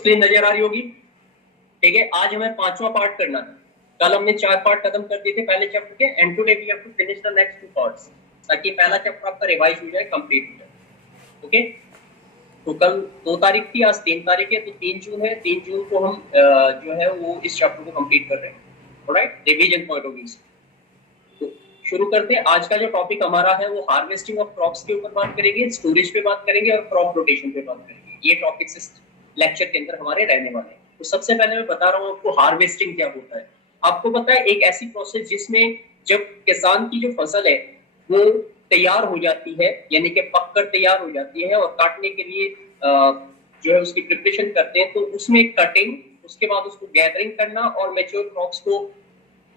Screen नजर आ रही होगी, ठीक है। आज हमें 5वां पार्ट करना है। कल हमने 4 पार्ट खत्म कर दिए थे पहले चैप्टर के, and today we have to finish the next 2 parts, ताकि पहला चैप्टर आपका रिवाइज हो जाए, कंप्लीट हो जाए। ओके, तो कल 2 तारीख थी, आज 3 तारीख है, तो 3 जून है। 3 जून को हम जो है वो इस चैप्टर को कंप्लीट कर रहे हैं। Alright, revision point of view से तो शुरू करते हैं। आज का जो टॉपिक हमारा है वो हार्वेस्टिंग ऑफ क्रॉप्स के ऊपर बात करेंगे, स्टोरेज पे बात करेंगे और क्रॉप रोटेशन पे बात करेंगे। ये टॉपिक्स इस लेक्चर के अंदर हमारे रहने वाले हैं। तो सबसे पहले मैं बता रहा हूँ आपको हार्वेस्टिंग क्या होता है। आपको पता है एक ऐसी प्रोसेस जिसमें जब किसान की जो फसल है वो तैयार हो जाती है, यानी कि पककर तैयार हो जाती है और काटने के लिए जो है उसकी प्रिपरेशन करते हैं, तो उसमें कटिंग, उसके बाद उसको गैदरिंग करना और मैच्योर क्रॉप्स को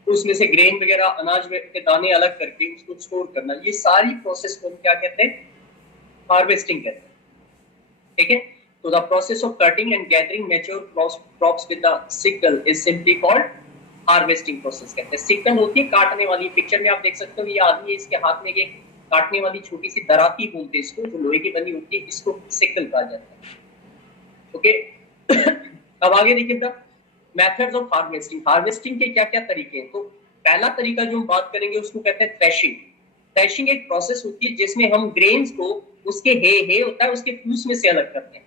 उसमें से ग्रेन वगैरह अनाज के दाने अलग करके उसको स्टोर करना, ये सारी प्रोसेस को हम क्या कहते हैं, हार्वेस्टिंग कहते हैं। ठीक है, तो the process of cutting and gathering mature crops with the sickle is simply called harvesting process कहते हैं। सिकल होती है काटने वाली, पिक्चर में आप देख सकते हो ये आदमी है, इसके हाथ में एक काटने वाली छोटी सी दराती बोलते हैं इसको, जो लोहे की बनी होती है, इसको सिकल कहा जाता है। ओके, अब आगे देखिए the methods of harvesting. Harvesting के क्या क्या तरीके हैं। तो पहला तरीका जो हम बात करेंगे उसको कहते हैं थ्रेशिंग। थ्रेशिंग एक प्रोसेस होती है जिसमें हम ग्रेन्स को उसके हे होता है उसके फूस में से अलग करते हैं।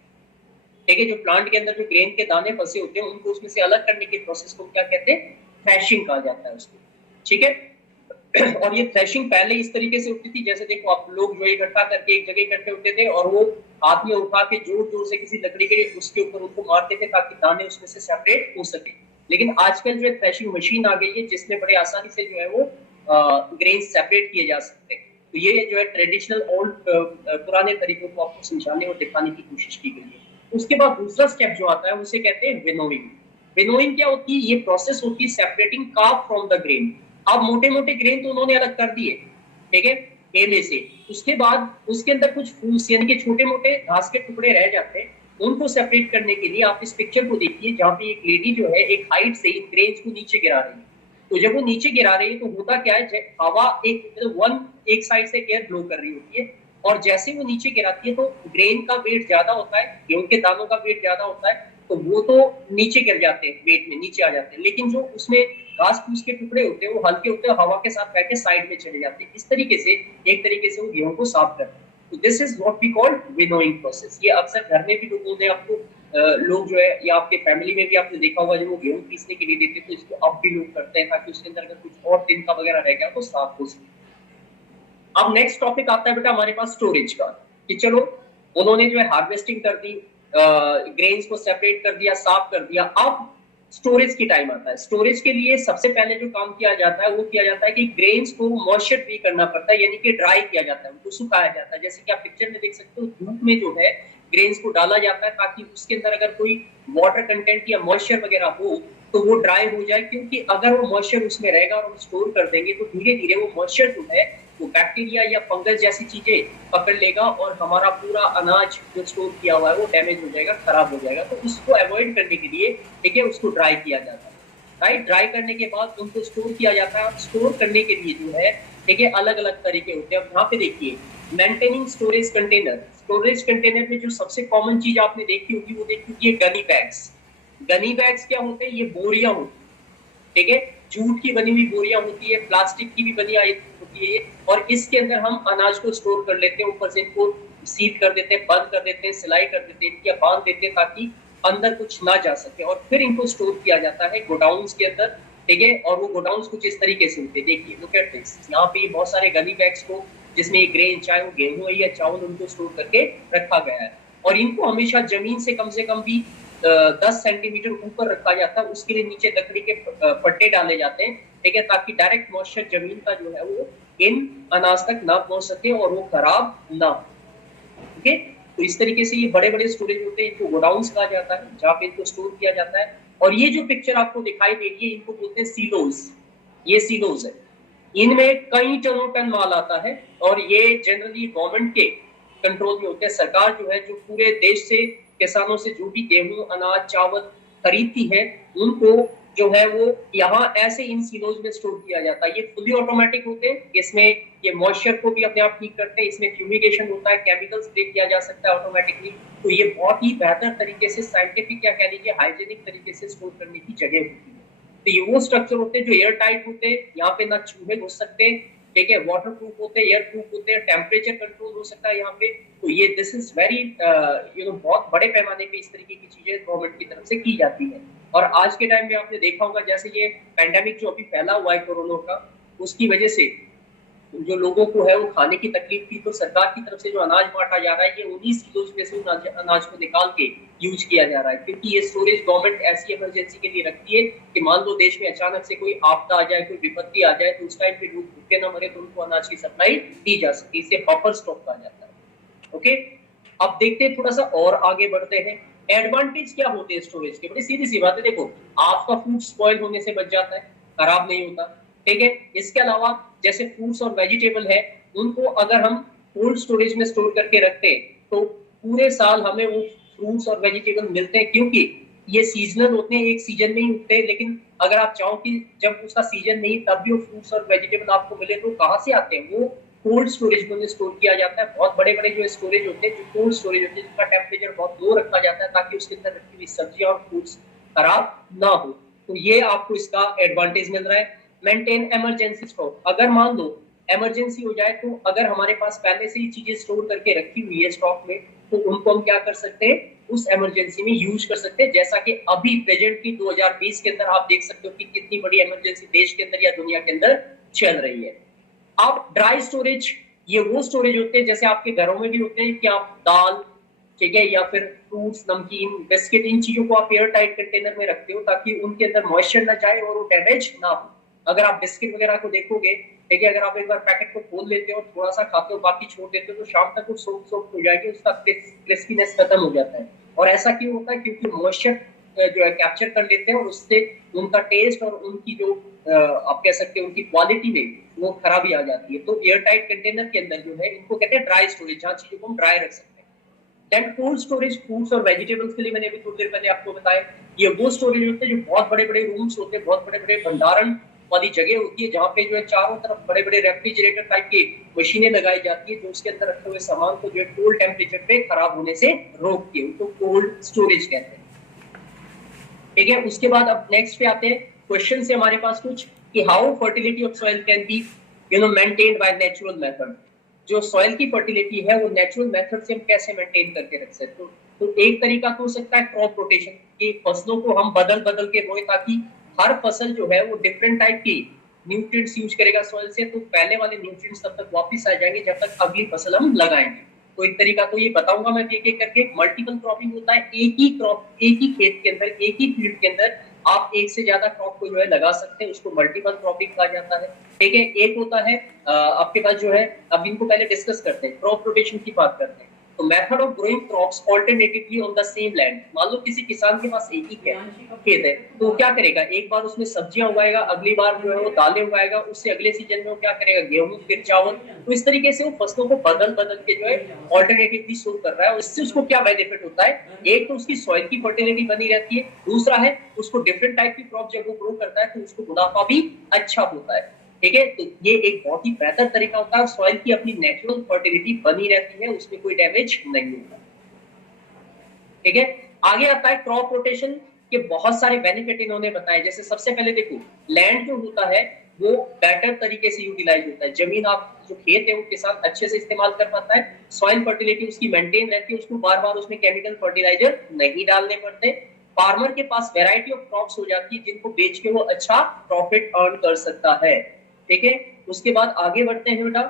ठीक है, जो प्लांट के अंदर जो ग्रेन के दाने फंसे होते हैं उनको उसमें से अलग करने के प्रोसेस को क्या कहते हैं, थ्रेशिंग कहा जाता है उसको। ठीक है, और ये थ्रेशिंग पहले इस तरीके से होती थी, जैसे देखो आप लोग जो इकट्ठा करके एक जगह इकट्ठे होते थे और वो हाथ में उठा के जोर जोर से किसी लकड़ी के उसके ऊपर उनको मारते थे ताकि दाने उसमें से सेपरेट हो सके। लेकिन आजकल जो थ्रेशिंग मशीन आ गई है जिसमें बड़े आसानी से जो है वो ग्रेन सेपरेट किए जा सकते हैं। तो ये जो है ट्रेडिशनल ओल्ड पुराने तरीकों को आपको समझाने और दिखाने की कोशिश की गई है। उसके बाद दूसरा स्टेप जो आता है उसे कहते हैं विनोइंग। विनोइंग क्या होती है, ये प्रोसेस होती है separating carb from the grain. अब मोटे मोटे ग्रेन तो उन्होंने अलग कर दिए, ठीक है, केले से। उसके बाद उसके अंदर कुछ फूस यानी कि छोटे मोटे घास के टुकड़े रह जाते हैं, उनको सेपरेट करने के लिए आप इस पिक्चर को देखिए जहाँ पे एक लेडी जो है एक हाइट से इन ग्रेन्स को नीचे गिरा रही है। तो जब वो नीचे गिरा रही है तो होता क्या है, हवा एक साइड से एयर ब्लो कर रही होती है और जैसे वो नीचे गिराती है तो ग्रेन का वेट ज्यादा होता है, गेहूं के दानों का वेट ज्यादा होता है, तो वो तो नीचे गिर जाते हैं, वेट में नीचे आ जाते हैं। लेकिन जो उसमें घास फूस के टुकड़े होते हैं वो हल्के होते हैं, हवा के साथ बैठे साइड में चले जाते हैं। इस तरीके से एक तरीके से वो गेहूं को साफ करते हैं। तो this is what we call winnowing process. ये अक्सर घर में भी लोगों ने आपको लोग जो है या आपके फैमिली में भी आपने देखा होगा, जब वो गेहूं पीसने के लिए देते हैं तो इसको अब भी लोग करते हैं ताकि उसके अंदर अगर कुछ और तिनका वगैरह रह गया तो साफ हो सके। अब नेक्स्ट टॉपिक आता है बेटा हमारे पास स्टोरेज का, कि चलो उन्होंने जो है हार्वेस्टिंग कर दी, ग्रेन्स को सेपरेट कर दिया, साफ कर दिया, अब स्टोरेज की टाइम आता है। स्टोरेज के लिए सबसे पहले जो काम किया जाता है वो किया जाता है कि ग्रेन्स को मॉइस्चर फ्री करना पड़ता है, यानी कि ड्राई किया जाता है, उनको सुखाया जाता है। जैसे कि आप पिक्चर में देख सकते हो धूप में जो है ग्रेन्स को डाला जाता है ताकि उसके अंदर अगर कोई वाटर कंटेंट या मॉइस्चर वगैरह हो तो वो ड्राई हो जाए, क्योंकि अगर वो मॉइस्चर उसमें रहेगा और हम स्टोर कर देंगे तो धीरे धीरे वो मॉइस्चर जो है वो बैक्टीरिया या फंगस जैसी चीजें पकड़ लेगा और हमारा पूरा अनाज जो स्टोर किया हुआ है वो डैमेज हो जाएगा, खराब हो जाएगा। तो उसको अवॉइड करने के लिए ठीक है उसको ड्राई किया जाता है। राइट, ड्राई करने के बाद उनको स्टोर किया जाता है। स्टोर करने के लिए जो है ठीक है अलग अलग तरीके होते हैं। अब यहाँ पे देखिए maintaining storage container. Storage container में जो सबसे कॉमन चीज आपने देखी होगी वो देखी होगी गनी बैग्स। गनी बैग्स क्या होते हैं, ये बोरियां होती है, ठीक है, जूट की बनी हुई बोरियां होती है, प्लास्टिक की भी बनी होती है, और इसके अंदर हम अनाज को स्टोर कर लेते हैं, ऊपर से इनको सील कर देते हैं, बंद कर देते हैं, सिलाई कर देते हैं या बांध देते हैं ताकि अंदर कुछ ना जा सके, और फिर इनको स्टोर किया जाता है गोडाउन्स के अंदर, ठीक है। और वो गोडाउन्स कुछ इस तरीके से होते हैं, देखिए लुक एट दिस, यहाँ पे बहुत सारे गनी बैग्स को जिसमें ये ग्रेन चाहे वो गेहूं है या चावल उनको स्टोर करके रखा गया है, और इनको हमेशा जमीन से कम भी 10 सेंटीमीटर ऊपर रखा जाता है। उसके लिए नीचे लकड़ी के पट्टे डाले जाते हैं, ठीक है, ताकि डायरेक्ट मॉइस्चर जमीन का जो है वो इन अनाज तक ना पहुंच सके और वो खराब ना हो। ठीक है, तो इस तरीके से ये बड़े बड़े स्टोरेज होते हैं, इनको गोडाउन्स कहा जाता है जहाँ पे इनको स्टोर किया जाता है। और ये जो पिक्चर आपको दिखाई दे रही है इनको बोलते हैं सीलोज। ये सीलोज है, इनमें कई टनों टन माल आता है और ये जनरली गवर्नमेंट के कंट्रोल में होते हैं। सरकार जो है जो पूरे देश से किसानों से जो भी गेहूं अनाज चावल खरीदती है उनको जो है वो यहाँ ऐसे इन सिलोज में स्टोर किया जाता है। ये फुली ऑटोमेटिक होते हैं, इसमें ये मॉइस्चर को भी अपने आप ठीक करते हैं, इसमें फ्यूमिगेशन होता है, केमिकल स्प्रे किया जा सकता है ऑटोमेटिकली। तो ये बहुत ही बेहतर तरीके से साइंटिफिक या कह लीजिए हाइजेनिक तरीके से स्टोर करने की जगह होती है। तो ये वो स्ट्रक्चर होते हैं जो एयर टाइट होते हैं, यहाँ पे ना चूहे घुस सकते, ठीक है, वाटर प्रूफ होते हैं, एयर प्रूफ होते हैं, टेम्परेचर कंट्रोल हो सकता है यहाँ पे। तो ये दिस इज वेरी बहुत बड़े पैमाने पे इस तरीके की चीजें गवर्नमेंट की तरफ से की जाती है। और आज के टाइम में आपने देखा होगा जैसे ये पैंडेमिक जो अभी फैला हुआ है कोरोना का, उसकी वजह से जो लोगों को है वो खाने की तकलीफ थी, तो सरकार की तरफ से जो अनाज बांटा जा रहा है ये उन्हीं सिलोज में से अनाज को निकाल के यूज किया जा रहा है। क्योंकि ये स्टोरेज गवर्नमेंट ऐसी इमरजेंसी के लिए रखती है कि मान लो देश में अचानक से कोई आपदा आ जाए, कोई विपत्ति आ जाए, तो उस टाइम पे लोग भूखे ना मरे, तो उनको अनाज की सप्लाई दी जा सके। इसे बफर स्टॉक कहा जाता है। ओके, अब देखते हैं, थोड़ा सा और आगे बढ़ते हैं। एडवांटेज क्या होते हैं स्टोरेज के? बड़ी सीधी सी बात है, देखो आपका फूड स्पॉइल होने से बच जाता है, खराब नहीं होता, ठीक है। इसके अलावा जैसे फ्रूट्स और वेजिटेबल है, उनको अगर हम कोल्ड स्टोरेज में स्टोर करके रखते हैं तो पूरे साल हमें वो फ्रूट्स और वेजिटेबल मिलते हैं, क्योंकि ये सीजनल होते हैं, एक सीजन में ही उगते हैं। लेकिन अगर आप चाहो कि जब उसका सीजन नहीं तब भी वो फ्रूट्स और वेजिटेबल आपको मिले, तो कहाँ से आते हैं? वो कोल्ड स्टोरेज में स्टोर किया जाता है। बहुत बड़े बड़े जो स्टोरेज होते हैं, जो कोल्ड स्टोरेज होते हैं, जिसका टेम्परेचर बहुत लो रखा जाता है ताकि उसके अंदर रखी हुई सब्जियां और फ्रूट्स खराब ना हो। तो ये आपको इसका एडवांटेज मिल रहा है। मेंटेन इमरजेंसी स्टॉक, अगर मान लो इमरजेंसी हो जाए, तो अगर हमारे पास पहले से ही चीजें स्टोर करके रखी हुई है स्टॉक में, तो उनको हम क्या कर सकते हैं, उस इमरजेंसी में यूज कर सकते हैं। जैसा कि अभी प्रेजेंटली 2020 के अंदर आप देख सकते हो कि कितनी बड़ी इमरजेंसी देश के अंदर या दुनिया के अंदर चल रही है। अब ड्राई स्टोरेज, ये वो स्टोरेज होते हैं जैसे आपके घरों में भी होते हैं कि आप दाल, ठीक है, या फिर फ्रूट्स, नमकीन, बिस्किट, इन चीजों को आप एयर टाइट कंटेनर में रखते हो ताकि उनके अंदर मॉइस्चर ना जाए और वो डैमेज ना हो। अगर आप बिस्किट वगैरह को देखोगे, ठीक है, अगर आप एक बार पैकेट को खोल लेते हो, थोड़ा सा खाते हो, बाकी छोड़ देते हो, तो शाम तक वो सॉफ्ट हो जाएगी, उसका क्रिस्पीनेस खत्म हो जाता है। और ऐसा क्यों होता है? क्योंकि मॉइस्चर जो है कैप्चर कर लेते हैं और उससे उनका टेस्ट और उनकी जो आप कह सकते हैं उनकी क्वालिटी में वो खराबी आ जाती है। तो एयर टाइट कंटेनर के अंदर जो है, इनको कहते हैं ड्राई स्टोरेज, जहाँ चीजों को हम ड्राई रख सकते हैं। देन कोल्ड स्टोरेज, फ्रूट्स और वेजिटेबल्स के लिए मैंने अभी थोड़ी देर पहले आपको बताया, ये वो स्टोरेज होते हैं जो बहुत बड़े बड़े रूम्स होते हैं, बहुत बड़े बड़े भंडारण वाली जगह होती है, जहाँ पे जो है चारों तरफ बड़े बड़े रेफ्रिजरेटर टाइप की मशीनें लगाई जाती है, जो उसके अंदर रखे हुए सामान को जो है कोल्ड टेम्परेचर पे खराब होने से रोकती है। उनको कोल्ड स्टोरेज कहते हैं, ठीक है। उसके बाद अब नेक्स्ट पे आते हैं क्वेश्चन से हमारे पास कुछ, कि how fertility of soil can be maintained by natural method. जो सॉइल की फर्टिलिटी है वो नेचुरल मेथड से हम कैसे मेंटेन करके रख सकते हैं? तो एक तरीका तो हो सकता है क्रॉप रोटेशन, कि फसलों को हम बदल बदल के बोए, ताकि हर फसल जो है वो डिफरेंट टाइप की न्यूट्रिएंट्स यूज करेगा सॉइल से, तो पहले वाले न्यूट्रिएंट्स तब तक वापस आ जाएंगे जब तक अगली फसल हम लगाएंगे। तो एक तरीका तो ये बताऊंगा मैं एक एक करके। मल्टीपल क्रॉपिंग होता है, एक ही क्रॉप, एक ही खेत के अंदर, एक ही फील्ड के अंदर आप एक से ज्यादा क्रॉप को जो है लगा सकते हैं, उसको मल्टीपल क्रॉपिंग कहा जाता है, ठीक है। एक होता है आपके पास जो है, अब इनको पहले डिस्कस करते हैं, क्रॉप रोटेशन की बात करते हैं। तो method of growing crops alternatively on the same land. मान लो किसी किसान के पास एक ही खेत है, तो क्या करेगा, एक बार उसमें सब्जियां उगाएगा, अगली बार जो है वो दालें उगाएगा, उससे अगले सीजन में वो क्या करेगा, गेहूं, फिर चावल। तो इस तरीके से वो फसलों को बदल बदल के जो है ऑल्टरनेटिवली शो कर रहा है। और इससे उसको क्या बेनिफिट होता है? एक तो उसकी सॉइल की फर्टिलिटी बनी रहती है, दूसरा है उसको डिफरेंट टाइप की क्रॉप जब वो ग्रो करता है तो उसको मुनाफा भी अच्छा होता है, ठीक है। तो ये एक बहुत ही बेहतर तरीका होता है, सॉइल की अपनी नेचुरल फर्टिलिटी बनी रहती है, उसमें कोई डैमेज नहीं होता, ठीक है। आगे आता है क्रॉप रोटेशन के बहुत सारे बेनिफिट इन्होंने बताए। जैसे सबसे पहले देखो, लैंड जो होता है वो बेटर तरीके से यूटिलाइज होता है, जमीन, आप जो खेत है वो किसान अच्छे से इस्तेमाल कर पाता है, सॉइल फर्टिलिटी उसकी मेंटेन रहती है, उसको बार बार उसमें केमिकल फर्टिलाइजर नहीं डालने पड़ते। फार्मर के पास वेराइटी ऑफ क्रॉप्स हो जाती है जिनको बेच के वो अच्छा प्रॉफिट अर्न कर सकता है, ठीक है। उसके बाद आगे बढ़ते हैं बेटा,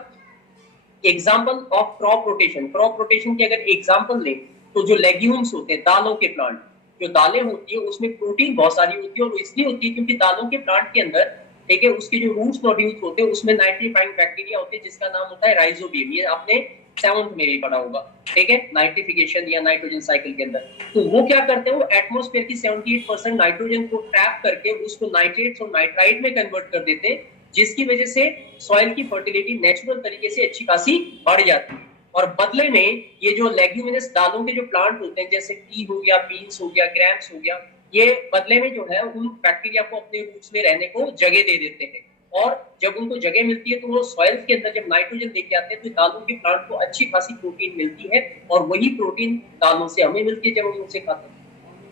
example of crop rotation. Crop rotation की अगर एग्जाम्पल लें तो जो लेग्यूम्स होते हैं, दालों के प्लांट, जो दालें होती है उसमें प्रोटीन बहुत सारी होती है, और इसलिए होती है क्योंकि दालों के प्लांट के अंदर, ठीक है, उसके जो रूट्स नोड्यूल्स होते हैं उसमें नाइट्रीफाइंग बैक्टीरिया होते हैं जिसका नाम होता है राइजोबियम। ये आपने 7th में भी पढ़ा होगा, ठीक है, नाइट्रिफिकेशन या नाइट्रोजन साइकिल के अंदर। तो वो क्या करते हैं, वो एटमॉस्फेयर की 78% नाइट्रोजन को ट्रैप करके उसको नाइट्रेट्स और नाइट्राइट में कन्वर्ट कर देते हैं, जिसकी वजह से सॉइल की फर्टिलिटी नेचुरल तरीके से अच्छी खासी बढ़ जाती है। और बदले में ये जो लेग्यूमिनस दालों के जो प्लांट होते हैं, जैसे पी हो गया, बीन्स हो गया, ग्रैम्स हो गया, ये बदले में जो है उन बैक्टीरिया को अपने रूट्स में रहने को जगह दे देते हैं, और जब उनको जगह मिलती है तो वो सॉइल के अंदर जब नाइट्रोजन लेके आते हैं तो दालों के प्लांट को अच्छी खासी प्रोटीन मिलती है, और वही प्रोटीन दालों से हमें मिलती है जब हम उनसे खाते हैं।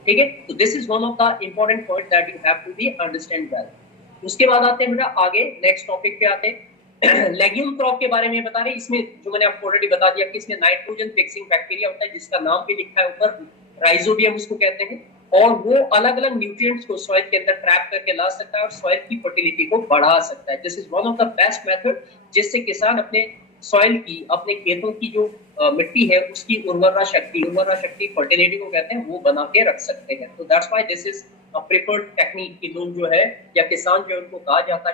ठीक है, तो this is one of the important point that you have to be understand well. उसके बाद आते हैं बेटा आगे नेक्स्ट टॉपिक पे आते हैं लेग्यूम क्रॉप के बारे में बता रहे हैं। इसमें जो मैंने आपको ऑलरेडी बता दिया कि इसमें नाइट्रोजन फिक्सिंग बैक्टीरिया होता है जिसका नाम भी लिखा है ऊपर, राइजोबियम उसको कहते हैं, और वो अलग अलग न्यूट्रिएंट्स को सॉइल के अंदर ट्रैप करके ला सकता है और सॉइल की फर्टिलिटी को बढ़ा सकता है। This is one of the best method जिससे किसान अपने सॉइल की, अपने खेतों की जो मिट्टी है उसकी उर्वरा शक्ति फर्टिलिटी को कहते हैं, वो बना के रख सकते हैं। तो that's why this is a preferred technique कि लोग जो है या किसान जो है उनको कहा जाता है